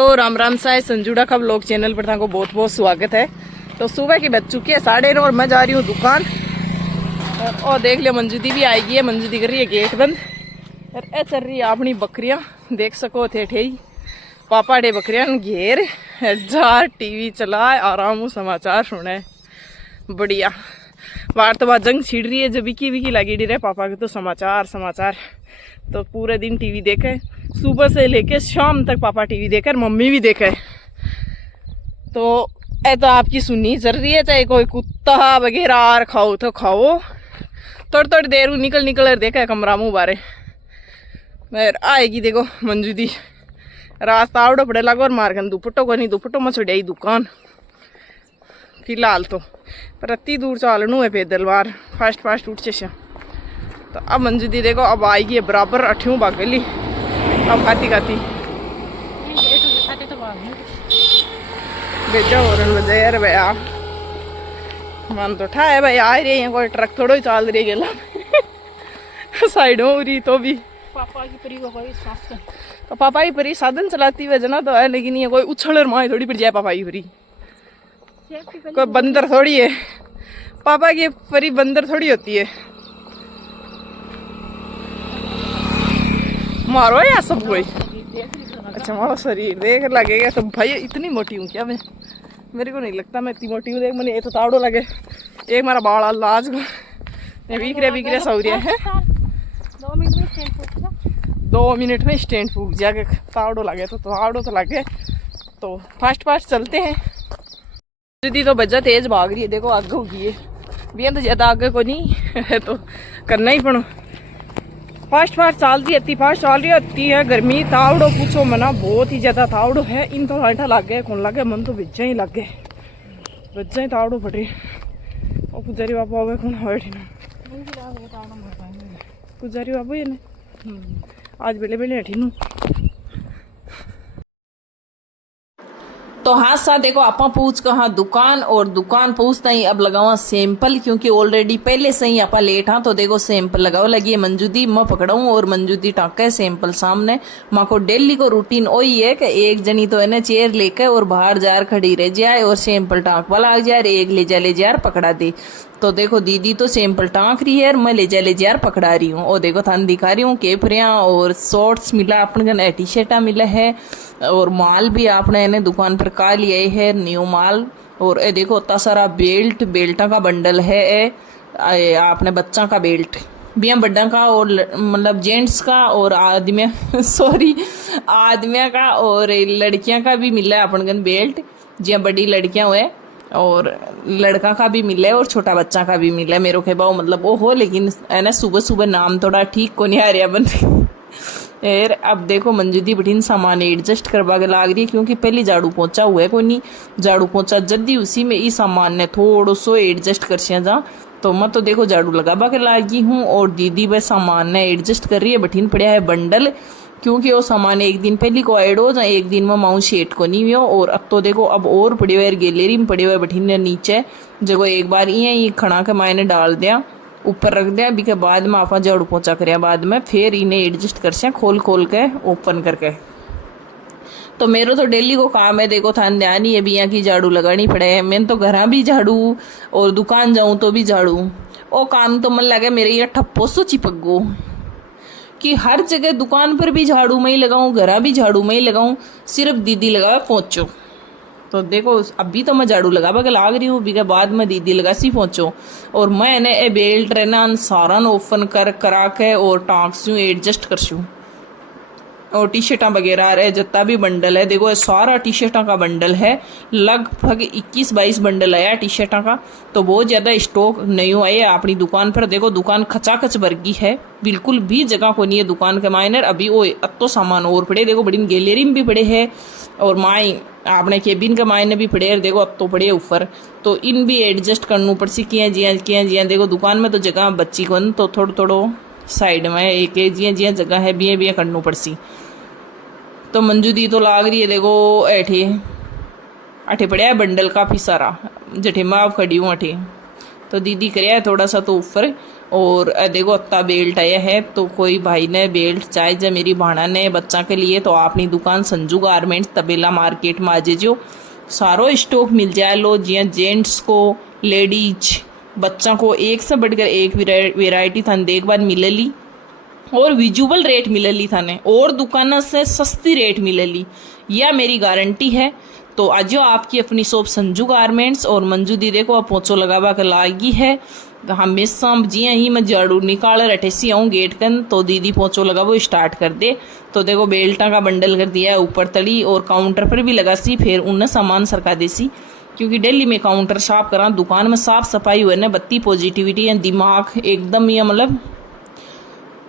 तो राम राम साय संजूड़ा का blog channel पर को बहुत बहुत स्वागत है। तो सुबह की बज चुकी है 9:30 और मैं जा रही हूँ दुकान। और देख लियो मंजू दी भी आएगी है। मंजू दी कर रही है गेट बंद और ए चल रही है अपनी बकरियां देख सको थे ठेई पापा डे बकरियां घेर जार टीवी चलाए आराम समाचार सुने बढ़िया बार तो बात जंग छिड़ रही है जब विकी लगी रहे पापा के तो समाचार तो पूरे दिन टीवी देखे सुबह से लेके शाम तक पापा टीवी देकर मम्मी भी देखे। तो ऐसा आपकी सुननी जरूरी है चाहे कोई कुत्ता वगैरह आर खाओ तो खाओ थोड़ी देर निकल देखा कमरा मुँह बारे मैं आएगी देखो मंजू दी रास्ता आवड़ो पड़े लगो और मारकन दुपट्टो को नहीं दुपट्टो में छोड़ी दुकान फिलहाल तो पर अति दूर चालनू है पैदल बार फास्ट उठ चेशा। तो अब मंजू दी देखो अब आएगी है बराबर 8 भागली अब खाती भेजा और बजा यार भैया मन तो ठा है भाई आ रही है कोई ट्रक थोड़ा ही चल रही गला साइड हो रही तो भी पापा की परी साधन चलाती हुए जना तो है लेकिन ये कोई उछल और माए थोड़ी पड़ जाए पापा की परी कोई बंदर थोड़ी है पापा की परी बंदर थोड़ी होती है मारो या सब कोई अच्छा मारो शरीर देख लगेगा तो भाई इतनी मोटी हूँ क्या मैं मेरे को नहीं लगता मैं इतनी मोटी हूँ देख मैंने ये तो तावड़ो लगे एक मारा बाल लाज को बिखरे सौरिया है 2 मिनट में स्टैंड फूक जाके तावड़ो लगे तो तावड़ो तो लगे तो फास्ट चलते हैं। दीदी तो बज्जा तेज भाग रही है देखो आगे होगी है भी तो ज़्यादा आगे को नहीं तो करना ही पड़ो फास्ट चलती इतनी फास्ट चल रही होती है गर्मी तावड़ो पूछो मना बहुत ही ज़्यादा तावड़ो है इन तो लाठा लग गए कौन लग गया मन तो बज्जा ही लग गए बज्जा ही तावड़ो फटे और पुजारी बाबू आवे कौन हट पुजारी बाबू ये आज बेले हठी तो हाँ सा देखो आपा पूछ कहा दुकान और दुकान पूछता ही अब लगावा सैंपल क्योंकि ऑलरेडी पहले से ही आपा लेट हाँ तो देखो सैंपल लगाओ लगी है मंजूदी मैं पकड़ाऊँ और मंजूदी टाका है सैंपल सामने माँ को डेली को रूटीन वही है कि एक जनी तो है ना चेयर लेकर और बाहर जार खड़ी रह जाए और सैंपल टाँक वाला आ जाए एक ले जा पकड़ा दे। तो देखो दीदी तो सैंपल टाँक रही है और मैं ले जा पकड़ा रही हूँ और देखो थान दिखा रही हूँ केपरियाँ और शॉर्ट्स मिला अपन टी शर्टा मिला है और माल भी आपने इन्हें दुकान पर का लिया है न्यू माल। और ये देखो इतना सारा बेल्टा का बंडल है आपने बच्चा का बेल्ट बिया बड्डा का और मतलब जेंट्स का और आदमिया का और लड़कियां का भी मिला है अपन बेल्ट जिया बड़ी लड़कियां हुए और लड़का का भी मिला है और छोटा बच्चा का भी मिला है मेरे के बाऊ मतलब वो हो लेकिन है ना सुबह नाम थोड़ा ठीक को नहीं आ रहा बन यार। अब देखो मंजूदी बटीन सामान एडजस्ट करवा के लाग रही है क्योंकि पहले झाड़ू पोंछा हुआ है कोई नहीं झाड़ू पोंछा जल्दी उसी में ई सामान ने थोड़ो सो एडजस्ट कर जा तो मैं तो देखो झाड़ू लगावा के लागी हूँ और दीदी वह सामान ने एडजस्ट कर रही है बटीन पड़ा है बंडल क्योंकि वो सामान एक दिन पहले को ऐड हो जाए एक दिन में माउंट शेट को नहीं हो। और अब तो देखो अब और पड़े हुए गैलरी में पड़े हुए बठीने नीचे जगह एक बार ये खड़ा के मायने डाल दिया ऊपर रख दिया अभी के बाद में आप झाड़ू पोंछा कर बाद में फिर इन्हें एडजस्ट कर खोल के ओपन करके। तो मेरा तो डेली को काम है देखो थान ध्यान ही है भी यहाँ की झाड़ू लगानी पड़े मैंने तो घर भी झाड़ू और दुकान जाऊँ तो भी झाड़ू वो काम तो मन लगे मेरे ये ठप्पो सो चिपक गो कि हर जगह दुकान पर भी झाड़ू में ही लगाऊं घर भी झाड़ू में ही लगाऊं सिर्फ दीदी लगा पहुँचो। तो देखो अभी तो मैं झाड़ू लगावा के लाग रही हूँ अभी के बाद में दीदी लगा सी पहुँचो और मैं ने ए बेल्ट रहना सारा ओपन करा के और टाँक सूँ एडजस्ट कर सूँ और टी शर्टा वगैरह रहे जितना भी बंडल है देखो सारा टी शर्टा का बंडल है लगभग 21-22 बंडल आया टी शर्टा का तो बहुत ज़्यादा स्टॉक नहीं हुआ है अपनी दुकान पर। देखो दुकान खचाखच वर्गी है बिल्कुल भी जगह को नहीं है दुकान के मायने अभी वो अब तो सामान और पड़े देखो बड़ी गैलरी में भी पड़े हैं और माई आपने केबिन के मायने भी पड़े देखो अब तो पड़े ऊपर तो इन भी एडजस्ट करना पड़ सी किया जिया देखो दुकान में तो जगह बच्ची को तो थोड़ो साइड में एक जिया जगह है बिया करना पड़ सी। तो मंजू दी तो लाग रही है देखो अठे पड़े है बंडल काफ़ी सारा जठे मैं आप खड़ी हूँ अठे तो दीदी करे है थोड़ा सा तो ऊपर। और देखो अत्ता बेल्ट आया है, तो कोई भाई ने बेल्ट चाहे जब मेरी भाणा ने बच्चा के लिए तो अपनी दुकान संजू गारमेंट्स तबेला मार्केट में आज जो सारो स्टॉक मिल जाए लो, जिया जेंट्स को लेडीज बच्चा को एक से बढ़कर एक वेराइटी थाने देख बार मिलेली और विजुअल रेट मिलेली थाने और दुकान से सस्ती रेट मिलेली, यह मेरी गारंटी है। तो आज आपकी अपनी शॉप संजू गारमेंट्स और मंजू दीदी को पोछो लगावा के लागी है। हमेशा जिया ही मैं झाड़ू निकाल रटेसी आऊँ गेट कन तो दीदी पोछो लगावो स्टार्ट कर दे। तो देखो बेल्टा का बंडल कर दिया है ऊपर तड़ी और काउंटर पर भी लगा सी, फिर उन्हें सामान सरका देसी, क्योंकि डेली में काउंटर साफ करा, दुकान में साफ सफाई हुए ना बत्ती पॉजिटिविटी है, दिमाग एकदम ये मतलब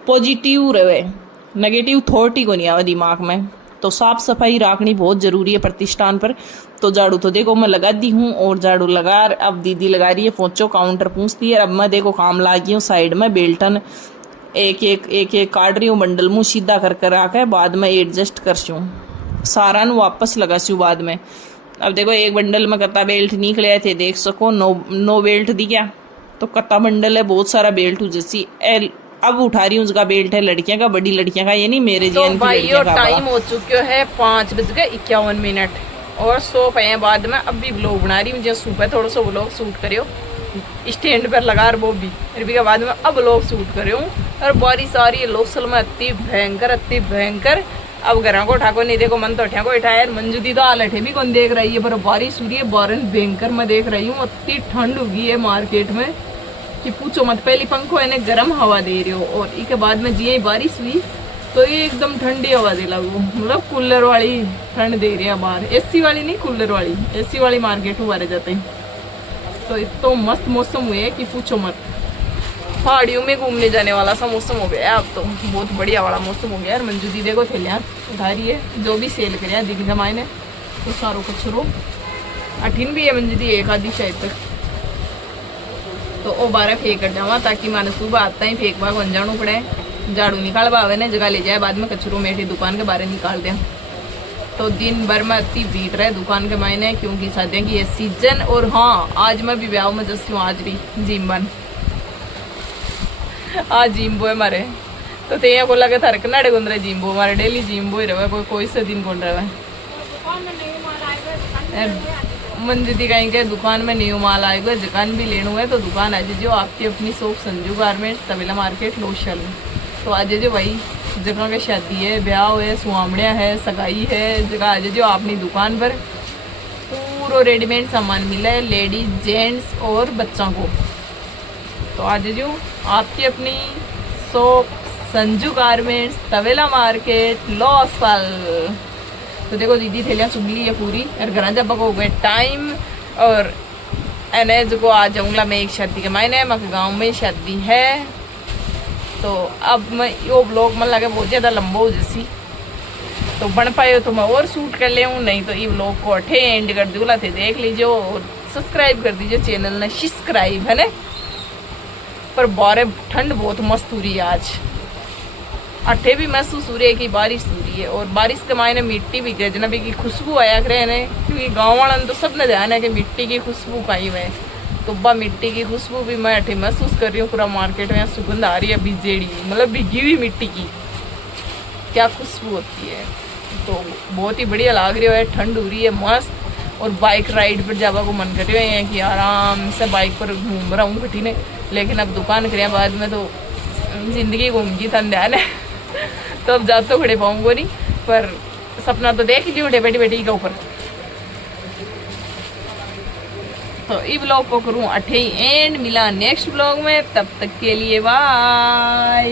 पॉजिटिव रहे, नेगेटिव थॉट ही को नहीं आवे दिमाग में। तो साफ सफाई रखनी बहुत ज़रूरी है प्रतिष्ठान पर। तो झाड़ू तो देखो मैं लगा दी हूँ और झाड़ू लगा अब दीदी लगा रही है पोंछो, काउंटर पूछती है। अब मैं देखो काम लागी हूँ साइड में बेल्टन एक एक काट रही हूँ, बंडल मुँह सीधा कर आकर बाद में एडजस्ट करसूँ, सारा न वापस लगासूँ बाद में। अब देखो एक बंडल में कत्ता बेल्ट निकले थे देख सको, नो बेल्ट दिया तो कत्ता बंडल है, बहुत सारा बेल्ट जैसी अब उठा रही हूँ उसका बेल्ट है लड़कियां का, बड़ी लड़कियां का, ये नहीं मेरे तो जीवन की लड़कियां का। टाइम हो चुका है 5:51 और सो पे बाद में अब भी ब्लॉग बना रही हूँ, जो सुबह थोड़ा सा ब्लॉग शूट करियो स्टैंड पर लगा वो भी फिर भी के बाद में अब ब्लॉग शूट करियो। और बारिश आ रही है लोकसल में अति भयंकर। अब घर को ठाको नहीं देखो मन तो ठा को उठाया, मंजू दी तो आलठे भी कौन देख रही है, पर बारिश हो रही है, बारन भयंकर मैं देख रही हूँ, अति ठंड होगी है मार्केट में कि पूछो मत। पहली पंखो है गर्म हवा दे रही हो और इसके बाद में जिये बारिश हुई तो ये एकदम ठंडी हवा दे लगो, मतलब कूलर वाली ठंड दे रही है बाहर, एसी वाली नहीं कूलर वाली, एसी वाली मार्केट में बारे जाते हैं। तो इतना मस्त मौसम हुए कि पूछो मत, पहाड़ियों में घूमने जाने वाला सा मौसम हो गया है अब तो, बहुत बढ़िया वाला मौसम हो गया है। मंजू दीदी को थैलियाँ उठा रही है, जो भी सेल करे दिख जमाए ने तो सारों कचरो अठिन भी है मंजू दी एक आधी शायद तक, तो वो बारह फेंक कर जावा ताकि माने सुबह आता ही फेंक भाग अंजाणू पड़े, झाड़ू निकाल बावे ने जगह ले जाए, बाद में कचरो मेटी दुकान के बारे निकाल दें। तो दिन भर में अति भीड़ रहे दुकान के मायने, क्योंकि शादियों की ये सीजन। और हाँ आज मैं भी ब्याह में जैसी हूँ, आज भी जिम बन आज जिम्बो है मारे, तो तेया को लगे थरक नाड़े गुंद रहे जिम्बो हमारे डेली जिम्बो ही रहे, कोई से दिन कौन रहे मंजू दी कहीं के दुकान में न्यू माल आएगा, दुकान भी लेना है तो दुकान आज जो आपकी अपनी शॉप संजू गारमेंट्स तबेला मार्केट लोशल। तो आज जो भाई जगह के शादी है, ब्याह है, सुहामणिया है, सगाई है, जगह आज जो अपनी दुकान पर पूरा रेडीमेड सामान मिला है लेडीज जेंट्स और बच्चों को। तो आज जो आपकी अपनी शॉप संजू गारमेंट्स तबेला मार्केट लोशल। तो देखो दीदी थैलियाँ चुग ली है पूरी और घर जब हो गए टाइम, और एनएज को आ जाऊँगा मैं एक शादी के मायने, मैं गाँव में शादी है। तो अब मैं यो ब्लॉग मन लगे बहुत ज़्यादा लंबा हो जैसी, तो बन पाए तो मैं और शूट कर ले, नहीं तो ये ब्लॉग को अठे एंड कर दूला थे देख लीजिए और सब्सक्राइब कर दीजिए चैनल ने, सब्सक्राइब है ना। पर बारे ठंड बहुत मस्त हो रही है आज, अठे भी महसूस हो रही है कि बारिश हो रही है, और बारिश के मायने मिट्टी भी गजनबी की खुशबू आया करे ने, क्योंकि गाँव वाला तो सब ने ध्यान है कि मिट्टी की खुशबू पाई हुई है, तो बा मिट्टी की खुशबू भी मैं अठे महसूस कर रही हूँ। पूरा मार्केट में सुगंध आ रही है भिजेड़ी, मतलब भिगी हुई मिट्टी की क्या खुशबू होती है, तो बहुत ही बढ़िया लग रही है, ठंड हो रही है मस्त। और बाइक राइड पर जावा को मन कर रही है कि आराम से बाइक पर घूम रहा हूँ घटी ने, लेकिन अब दुकान करे बाद में तो जिंदगी घूमगी था ध्यान है तो अब जा तो खड़े पाऊंगा नहीं, पर सपना तो देख ली बेटी बेटी के ऊपर। तो ये ब्लॉग को करूँ अठे एंड, मिला नेक्स्ट ब्लॉग में, तब तक के लिए बाय।